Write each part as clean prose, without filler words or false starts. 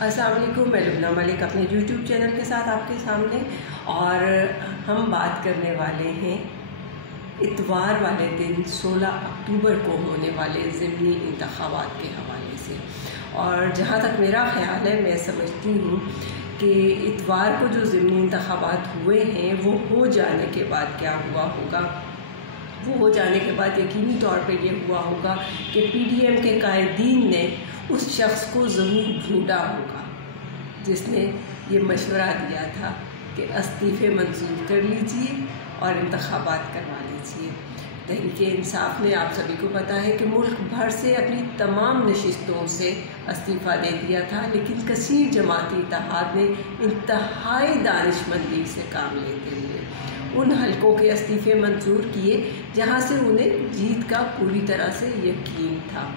السلام علیکم، میں لبنہ ملک اپنے یوٹیوب چینل کے ساتھ آپ کے سامنے، اور ہم بات کرنے والے ہیں اتوار والے دن 16 اکتوبر کو ہونے والے ضمنی انتخابات کے حوالے سے۔ اور جہاں تک میرا خیال ہے، میں سمجھتی ہوں کہ اتوار کو جو ضمنی انتخابات ہوئے ہیں وہ ہو جانے کے بعد کیا ہوا ہوگا، وہ ہو جانے کے بعد یقینی طور پہ یہ ہوا ہوگا کہ پی ڈی ایم کے قائدین نے اس شخص کو ضرور ڈھونڈا ہوگا جس نے یہ مشورہ دیا تھا کہ استعفے منظور کر لیجئے اور انتخابات کروا لیجئے۔ تحریک انصاف نے، آپ سبھی کو پتہ ہے کہ ملک بھر سے اپنی تمام نشستوں سے استعفیٰ دے دیا تھا، لیکن کثیر جماعتی اتحاد نے انتہائی دانشمندی سے کام لیتے ہوئے ان حلقوں کے استعفے منظور کیے جہاں سے انہیں جیت کا پوری طرح سے یقین تھا،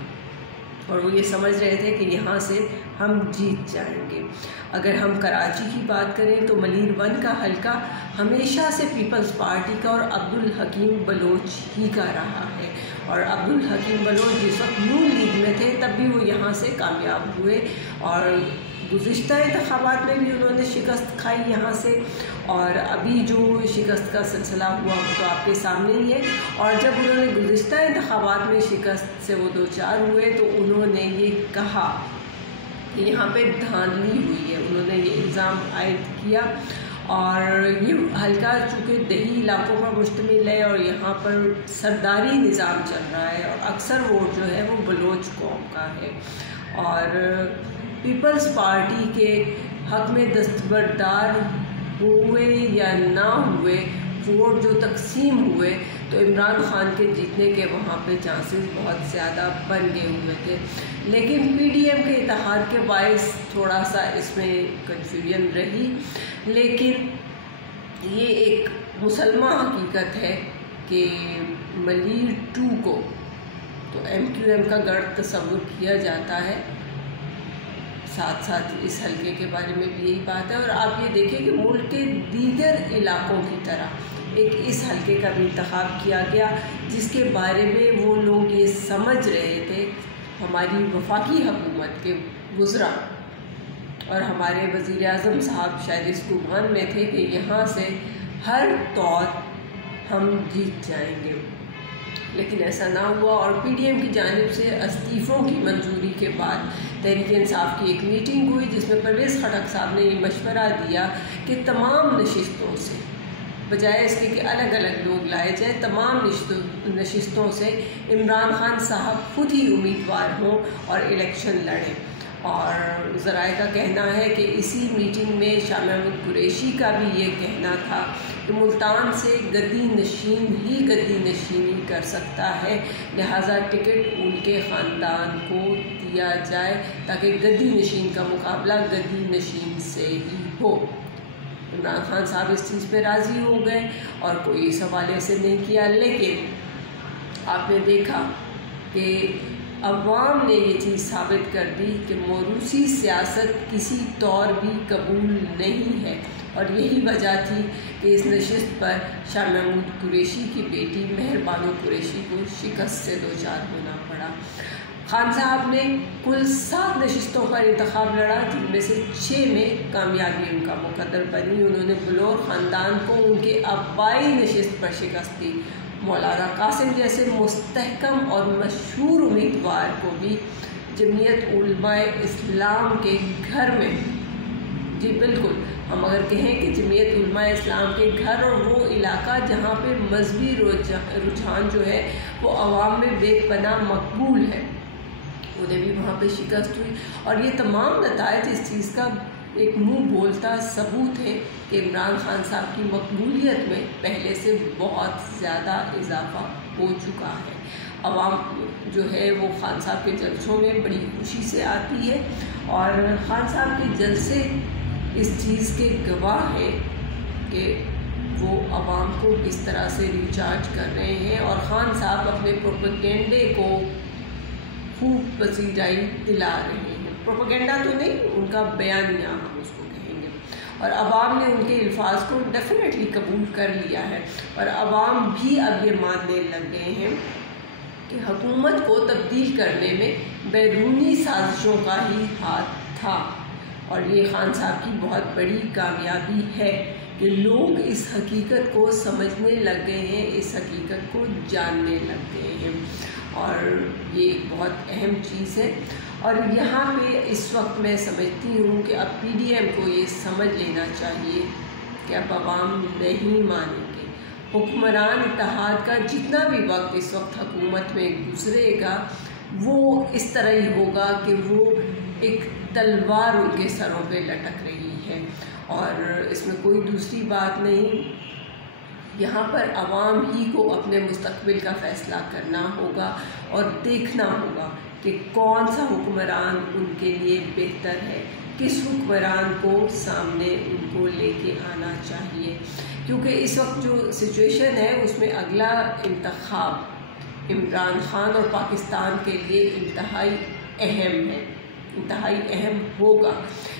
اور وہ یہ سمجھ رہے تھے کہ یہاں سے ہم جیت جائیں گے۔ اگر ہم کراچی کی بات کریں تو ملیر 1 کا حلقہ ہمیشہ سے پیپلز پارٹی کا اور عبدالحکیم بلوچ ہی کا رہا ہے، اور عبدالحکیم بلوچ جس وقت نون لیگ میں تھے تب بھی وہ یہاں سے کامیاب ہوئے، اور گزشتہ انتخابات میں بھی انہوں نے شکست کھائی یہاں سے، اور ابھی جو شکست کا سلسلہ ہوا وہ تو آپ کے سامنے ہی ہے۔ اور جب انہوں نے گزشتہ انتخابات میں شکست سے وہ دوچار ہوئے تو انہوں نے یہ کہا کہ یہاں پہ دھاندلی ہوئی ہے، انہوں نے یہ الزام عائد کیا، اور یہ حلقہ چونکہ دیہی علاقوں پر مشتمل ہے اور یہاں پر سرداری نظام چل رہا ہے، اور اکثر ووٹ جو ہے وہ بلوچ قوم کا ہے، اور پیپلز پارٹی کے حق میں دستبردار ہوئے یا نہ ہوئے ووٹ جو تقسیم ہوئے تو عمران خان کے جیتنے کے وہاں پہ چانسز بہت زیادہ بن گئے ہوئے تھے، لیکن پی ڈی ایم کے اتحاد کے باعث تھوڑا سا اس میں کنفیوژن رہی، لیکن یہ ایک مسلمہ حقیقت ہے کہ ملیر 2 کو تو ایم کیو ایم کا گڑھ تصور کیا جاتا ہے، ساتھ ساتھ اس حلقے کے بارے میں بھی یہی بات ہے، اور آپ یہ دیکھیں کہ ملک کے دیگر علاقوں کی طرح ایک اس حلقے کا بھی انتخاب کیا گیا جس کے بارے میں وہ لوگ یہ سمجھ رہے تھے، ہماری وفاقی حکومت کے وزراء اور ہمارے وزیر اعظم صاحب شاید اس گمان میں تھے کہ یہاں سے ہر طور ہم جیت جائیں گے، لیکن ایسا نہ ہوا، اور پی ڈی ایم کی جانب سے استعفوں کی منظوری کے بعد تحریک انصاف کی ایک میٹنگ ہوئی جس میں پرویز خٹک صاحب نے یہ مشورہ دیا کہ تمام نشستوں سے، بجائے اس کے کہ الگ الگ لوگ لائے جائیں، تمام نشستوں سے عمران خان صاحب خود ہی امیدوار ہوں اور الیکشن لڑیں، اور ذرائع کا کہنا ہے کہ اسی میٹنگ میں شاہ محمود قریشی کا بھی یہ کہنا تھا کہ ملتان سے گدی نشین ہی گدی نشینی کر سکتا ہے، لہٰذا ٹکٹ ان کے خاندان کو دیا جائے تاکہ گدی نشین کا مقابلہ گدی نشین سے ہی ہو۔ عمران خان صاحب اس چیز پہ راضی ہو گئے اور کوئی اس حوالے سے نہیں کیا، لیکن آپ نے دیکھا کہ عوام نے یہ چیز ثابت کر دی کہ موروثی سیاست کسی طور بھی قبول نہیں ہے، اور یہی وجہ تھی کہ اس نشست پر شاہ محمود قریشی کی بیٹی مہر بانو قریشی کو شکست سے دوچار ہونا پڑا۔ خان صاحب نے کل 7 نشستوں پر انتخاب لڑا جن میں سے 6 میں کامیابی ان کا مقدر بنی، انہوں نے بلور خاندان کو ان کے آبائی نشست پر شکست دی، مولانا قاسم جیسے مستحکم اور مشہور امیدوار کو بھی جمعیت علماء اسلام کے گھر میں، جی بالکل، ہم اگر کہیں کہ جمعیت علماء اسلام کے گھر اور وہ علاقہ جہاں پہ مذہبی رجحان جو ہے وہ عوام میں بے پناہ مقبول ہے، انہیں بھی وہاں پہ شکست ہوئی، اور یہ تمام نتائج اس چیز کا ایک منہ بولتا ثبوت ہے کہ عمران خان صاحب کی مقبولیت میں پہلے سے بہت زیادہ اضافہ ہو چکا ہے۔ عوام جو ہے وہ خان صاحب کے جلسوں میں بڑی خوشی سے آتی ہے، اور خان صاحب کے جلسے اس چیز کے گواہ ہیں کہ وہ عوام کو کس طرح سے ریچارج کر رہے ہیں، اور خان صاحب اپنے پروپیگنڈے کو خوب پذیرائی دلا رہے ہیں، پروپیگنڈا تو نہیں، ان کا بیانیہ ہم اس کو کہیں گے، اور عوام نے ان کے الفاظ کو ڈیفینیٹلی قبول کر لیا ہے، اور عوام بھی اب یہ ماننے لگ گئے ہیں کہ حکومت کو تبدیل کرنے میں بیرونی سازشوں کا ہی ہاتھ تھا، اور یہ خان صاحب کی بہت بڑی کامیابی ہے کہ لوگ اس حقیقت کو سمجھنے لگ گئے ہیں، اس حقیقت کو جاننے لگ گئے ہیں، اور یہ ایک بہت اہم چیز ہے۔ اور یہاں پہ اس وقت میں سمجھتی ہوں کہ اب پی ڈی ایم کو یہ سمجھ لینا چاہیے کہ اب عوام نہیں مانیں گے۔ حکمران اتحاد کا جتنا بھی وقت اس وقت حکومت میں گزرے گا وہ اس طرح ہی ہوگا کہ وہ ایک تلوار ان کے سروں پہ لٹک رہی ہے، اور اس میں کوئی دوسری بات نہیں۔ یہاں پر عوام ہی کو اپنے مستقبل کا فیصلہ کرنا ہوگا اور دیکھنا ہوگا کہ کون سا حکمران ان کے لیے بہتر ہے، کس حکمران کو سامنے ان کو لے کے آنا چاہیے، کیونکہ اس وقت جو سچویشن ہے اس میں اگلا انتخاب عمران خان اور پاکستان کے لیے انتہائی اہم ہے، انتہائی اہم ہوگا،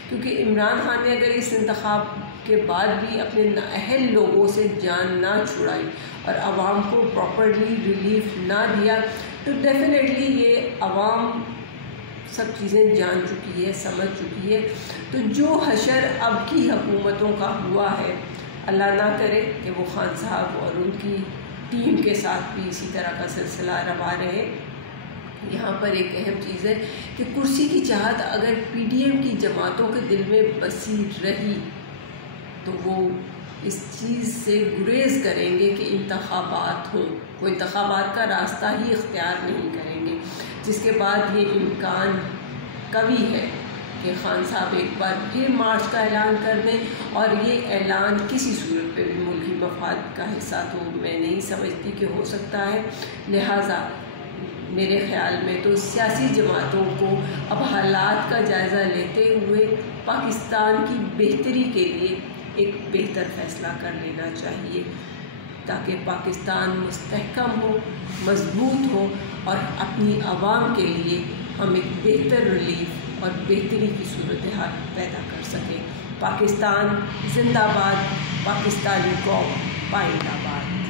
کیونکہ عمران خان نے اگر اس انتخاب کے بعد بھی اپنے نااہل لوگوں سے جان نہ چھڑائی اور عوام کو پراپرلی ریلیف نہ دیا تو ڈیفینیٹلی یہ عوام سب چیزیں جان چکی ہے، سمجھ چکی ہے۔ تو جو حشر اب کی حکومتوں کا ہوا ہے، اللہ نہ کرے کہ وہ خان صاحب اور ان کی ٹیم کے ساتھ بھی اسی طرح کا سلسلہ روا رہے۔ یہاں پر ایک اہم چیز ہے کہ کرسی کی چاہت اگر پی ڈی ایم کی جماعتوں کے دل میں بسی رہی تو وہ اس چیز سے گریز کریں گے کہ انتخابات ہوں، وہ انتخابات کا راستہ ہی اختیار نہیں کریں گے، جس کے بعد یہ امکان قوی ہے کہ خان صاحب ایک بار پھر مارچ کا اعلان کر دیں، اور یہ اعلان کسی صورت پہ بھی ملکی مفاد کا حصہ تو میں نہیں سمجھتی کہ ہو سکتا ہے۔ لہٰذا میرے خیال میں تو سیاسی جماعتوں کو اب حالات کا جائزہ لیتے ہوئے پاکستان کی بہتری کے لیے ایک بہتر فیصلہ کر لینا چاہیے، تاکہ پاکستان مستحکم ہو، مضبوط ہو، اور اپنی عوام کے لیے ہم ایک بہتر ریلیف اور بہتری کی صورتحال پیدا کر سکیں۔ پاکستان زندہ باد، پاکستانی قوم پائندہ باد۔